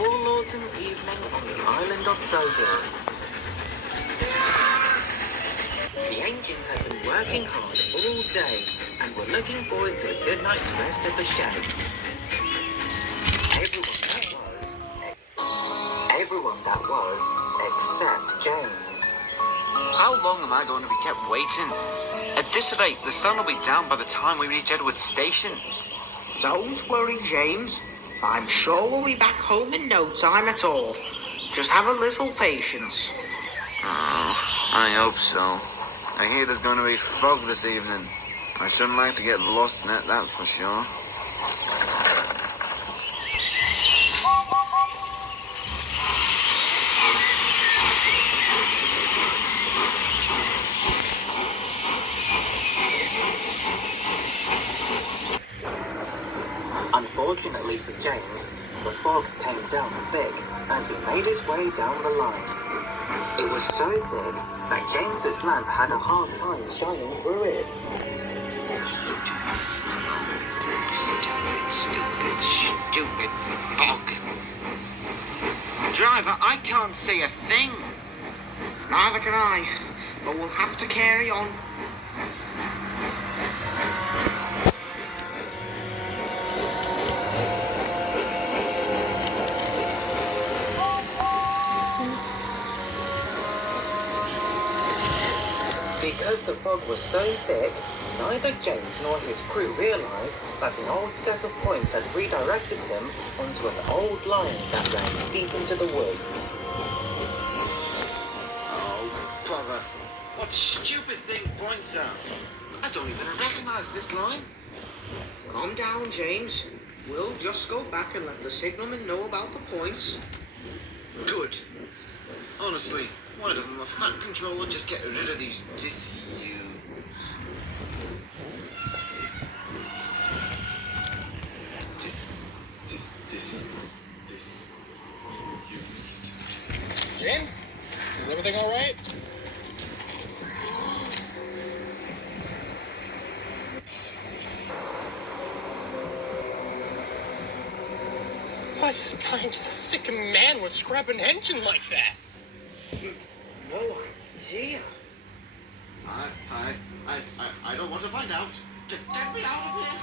cool autumn evening on the island of Soho. The engines had been working hard all day and were looking forward to a good night's rest at the sheds. Everyone that was, except James. How long am I going to be kept waiting? At this rate, the sun will be down by the time we reach Edward Station. Don't worry, James. I'm sure we'll be back home in no time at all. Just have a little patience. Oh, I hope so. I hear there's going to be fog this evening. I shouldn't like to get lost in it, that's for sure. Unfortunately for James, the fog came down thick as he made his way down the line. It was so thick that James's lamp had a hard time shining through it. Stupid fog. Driver, I can't see a thing. Neither can I, but we'll have to carry on. Because the fog was so thick, neither James nor his crew realized that an old set of points had redirected them onto an old line that ran deep into the woods. Oh, brother. What stupid thing points are? I don't even recognize this line. Calm down, James. We'll just go back and let the signalman know about the points. Good. Honestly, why doesn't the Fat Controller just get rid of these disused? James, is everything all right? What kind of sick man would scrap an engine like that? No idea. I don't want to find out. Get me out of here.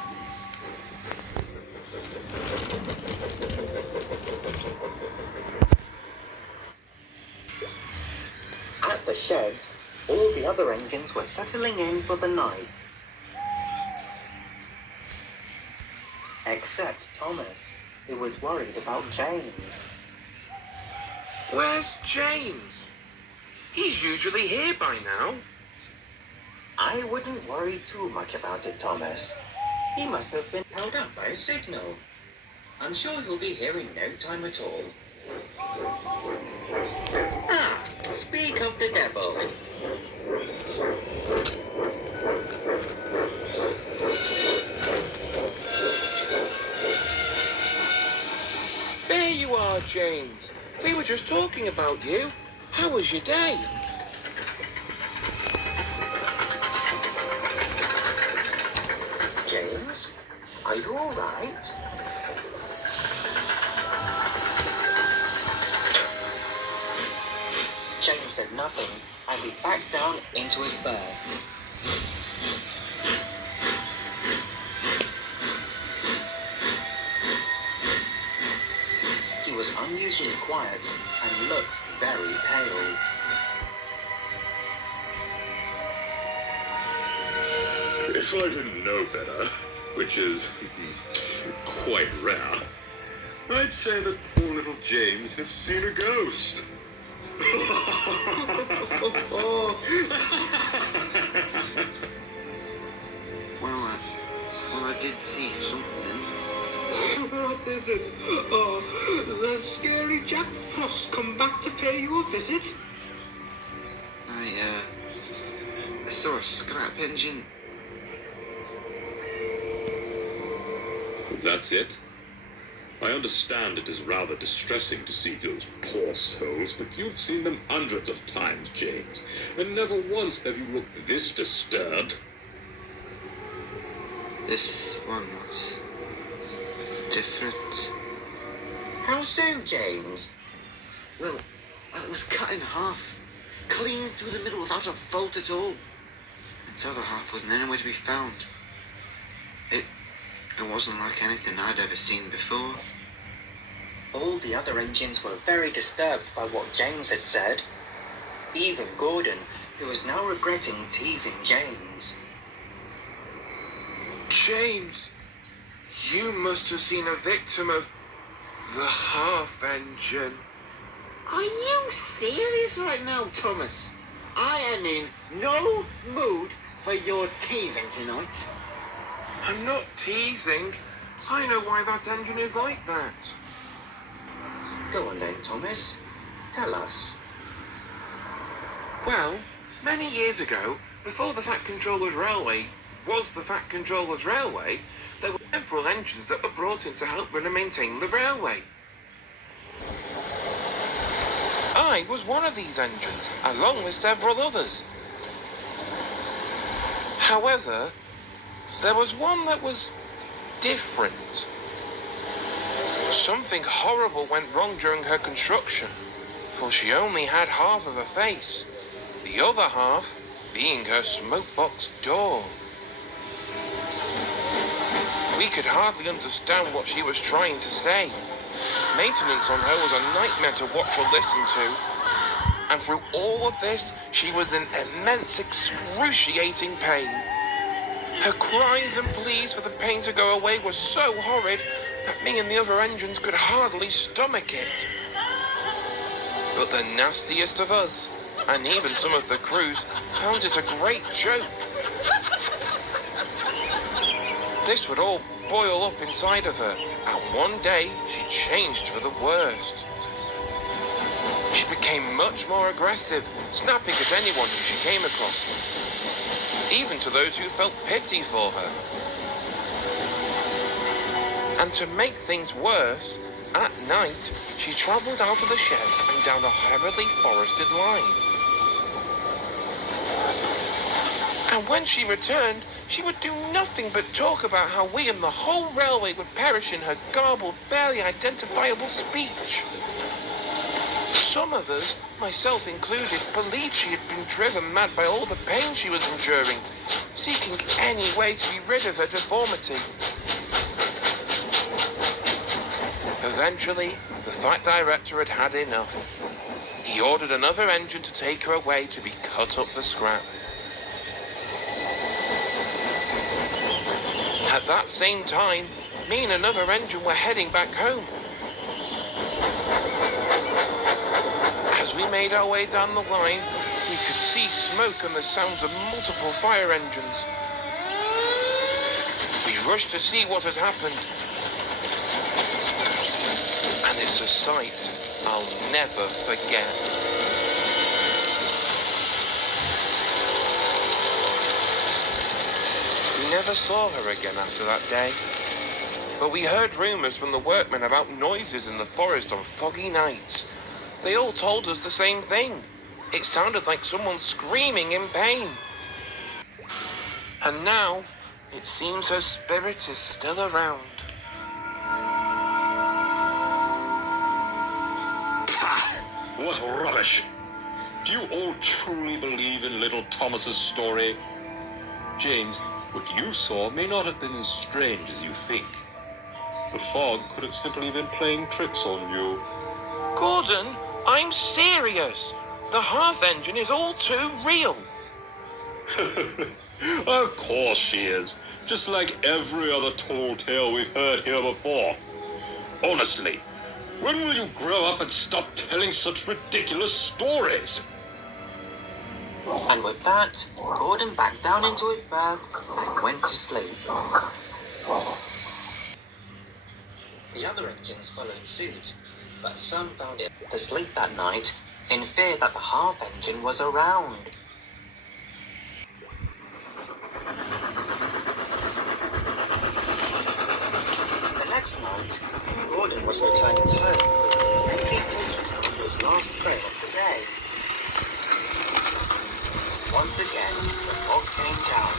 At the sheds, all the other engines were settling in for the night. Except Thomas, who was worried about James. Where's James? He's usually here by now. I wouldn't worry too much about it, Thomas. He must have been held up by a signal. I'm sure he'll be here in no time at all. Ah, speak of the devil. There you are, James. We were just talking about you. How was your day? James, are you all right? James said nothing as he backed down into his berth. He was unusually quiet and looked very pale. If I didn't know better, which is quite rare, I'd say that poor little James has seen a ghost. Well, I did see something. What is it? Oh, has scary Jack Frost come back to pay you a visit? I saw a scrap engine. That's it? I understand it is rather distressing to see those poor souls, but you've seen them hundreds of times, James, and never once have you looked this disturbed. This one was different. How so, James? Well, it was cut in half, clean through the middle without a fault at all. Its other half wasn't anywhere to be found. It wasn't like anything I'd ever seen before. All the other engines were very disturbed by what James had said. Even Gordon, who was now regretting teasing James. James, you must have seen a victim of the half engine. Are you serious right now, Thomas? I am in no mood for your teasing tonight. I'm not teasing. I know why that engine is like that. Go on then, Thomas. Tell us. Well, many years ago, before the Fat Controllers Railway was the Fat Controllers Railway, there were several engines that were brought in to help run and maintain the railway. I was one of these engines, along with several others. However, there was one that was different. Something horrible went wrong during her construction, for she only had half of a face, the other half being her smokebox door. We could hardly understand what she was trying to say. Maintenance on her was a nightmare to watch or listen to, and through all of this, she was in immense, excruciating pain. Her cries and pleas for the pain to go away were so horrid that me and the other engines could hardly stomach it. But the nastiest of us, and even some of the crews, found it a great joke. This would all boil up inside of her, and one day she changed for the worst. She became much more aggressive, snapping at anyone who she came across, even to those who felt pity for her. And to make things worse, at night, she travelled out of the sheds and down a heavily forested line. And when she returned, she would do nothing but talk about how we and the whole railway would perish in her garbled, barely identifiable speech. Some of us, myself included, believed she had been driven mad by all the pain she was enduring, seeking any way to be rid of her deformity. Eventually, the Fat Director had had enough. He ordered another engine to take her away to be cut up for scrap. At that same time, me and another engine were heading back home. As we made our way down the line, we could see smoke and the sounds of multiple fire engines. We rushed to see what had happened. And it's a sight I'll never forget. We never saw her again after that day. But we heard rumours from the workmen about noises in the forest on foggy nights. They all told us the same thing. It sounded like someone screaming in pain. And now, it seems her spirit is still around. What rubbish! Do you all truly believe in little Thomas's story? James, what you saw may not have been as strange as you think. The fog could have simply been playing tricks on you. Gordon, I'm serious. The half engine is all too real. Of course she is. Just like every other tall tale we've heard here before. Honestly, when will you grow up and stop telling such ridiculous stories? And with that, Gordon backed down into his berth and went to sleep. The other engines followed suit, but some found it to sleep that night in fear that the half engine was around. The next night, Gordon was returning home with some empty pages on his last trail of the day. Once again, the fog came down,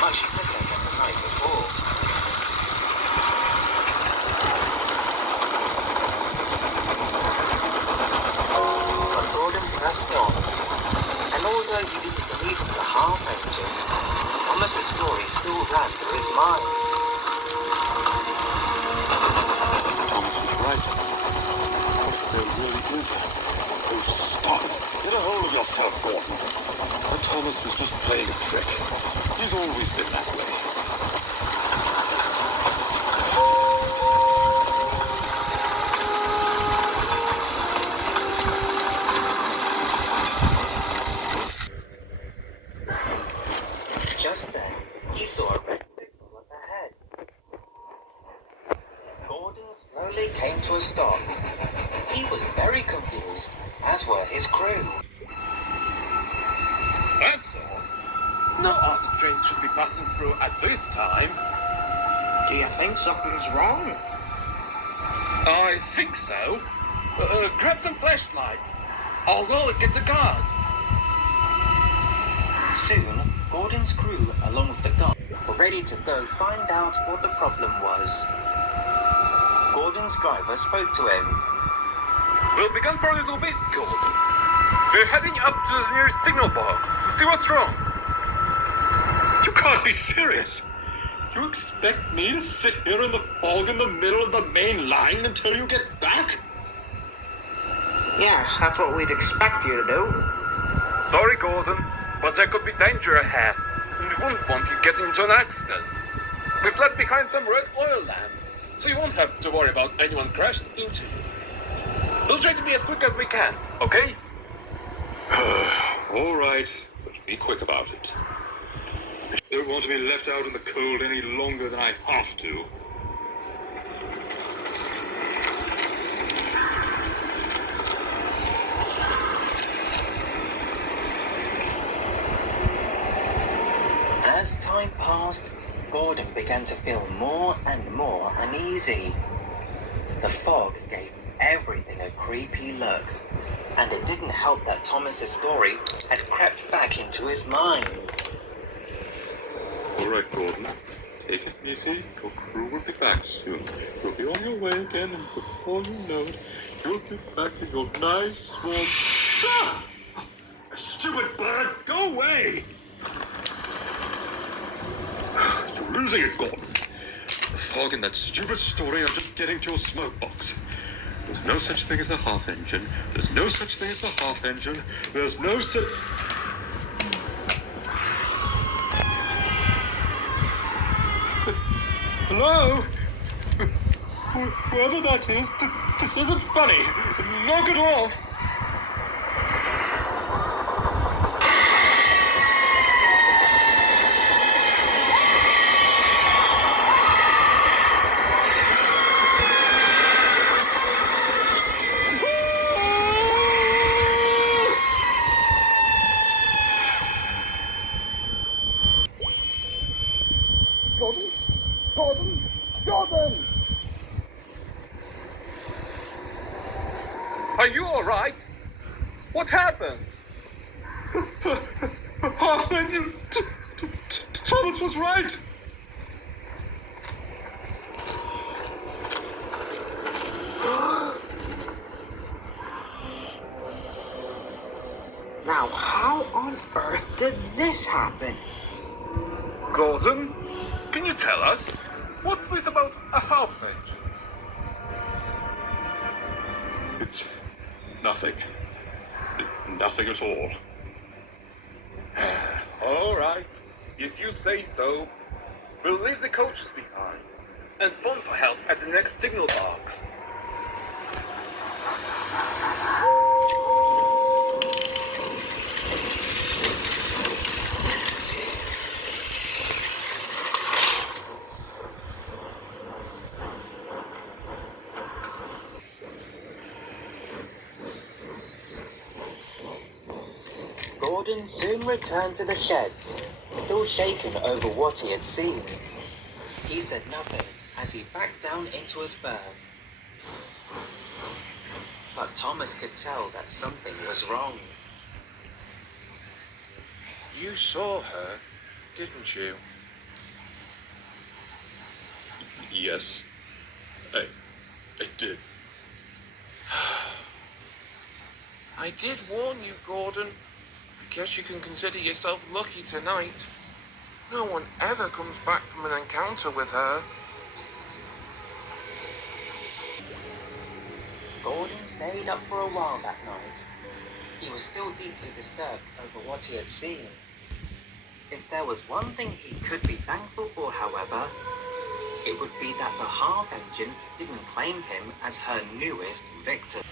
much thicker than the night before. still ran through his mind. Thomas was right. What if there really is? Oh, stop it. Get a hold of yourself, Gordon. But Thomas was just playing a trick. He's always been that way. Just then, he saw a red signal up ahead. Gordon slowly came to a stop. He was very confused, as were his crew. That's all. No other train should be passing through at this time. Do you think something's wrong? I think so. Grab some flashlights. I'll go and get the guard. Soon, Gordon's crew, along with the guard, were ready to go find out what the problem was. Gordon's driver spoke to him. We'll be gone for a little bit, Gordon. We're heading up to the nearest signal box to see what's wrong. You can't be serious. You expect me to sit here in the fog in the middle of the main line until you get back? Yes, that's what we'd expect you to do. Sorry, Gordon, but there could be danger ahead, and we wouldn't want you getting into an accident. We've left behind some red oil lamps, so you won't have to worry about anyone crashing into you. We'll try to be as quick as we can, okay? All right, but be quick about it. I don't want to be left out in the cold any longer than I have to. As time passed, Gordon began to feel more and more uneasy. The fog gave everything a creepy look, and it didn't help that Thomas's story had crept back into his mind. All right, Gordon. Take it easy. Your crew will be back soon. You'll be on your way again, and before you know it, you'll be back in your nice, warm... Ah! Stupid bird! Go away! You're losing it, Gordon. The fog and that stupid story are just getting to your smoke box. There's no such thing as the half engine. There's no such thing as the half engine. There's no such... Hello? Whoever that is, this isn't funny. Knock it off. Jordan! Are you all right? What happened? Half engine. Thomas was right. Now, how on earth did this happen? Gordon, can you tell us? What's this about a half engine? It's nothing. Nothing at all. All right, if you say so, we'll leave the coaches behind and phone for help at the next signal box. Gordon soon returned to the sheds, still shaken over what he had seen. He said nothing as he backed down into his berth. But Thomas could tell that something was wrong. You saw her, didn't you? Yes, I did. I did warn you, Gordon. I guess you can consider yourself lucky tonight. No one ever comes back from an encounter with her. Gordon stayed up for a while that night. He was still deeply disturbed over what he had seen. If there was one thing he could be thankful for, however, it would be that the half-engine didn't claim him as her newest victim.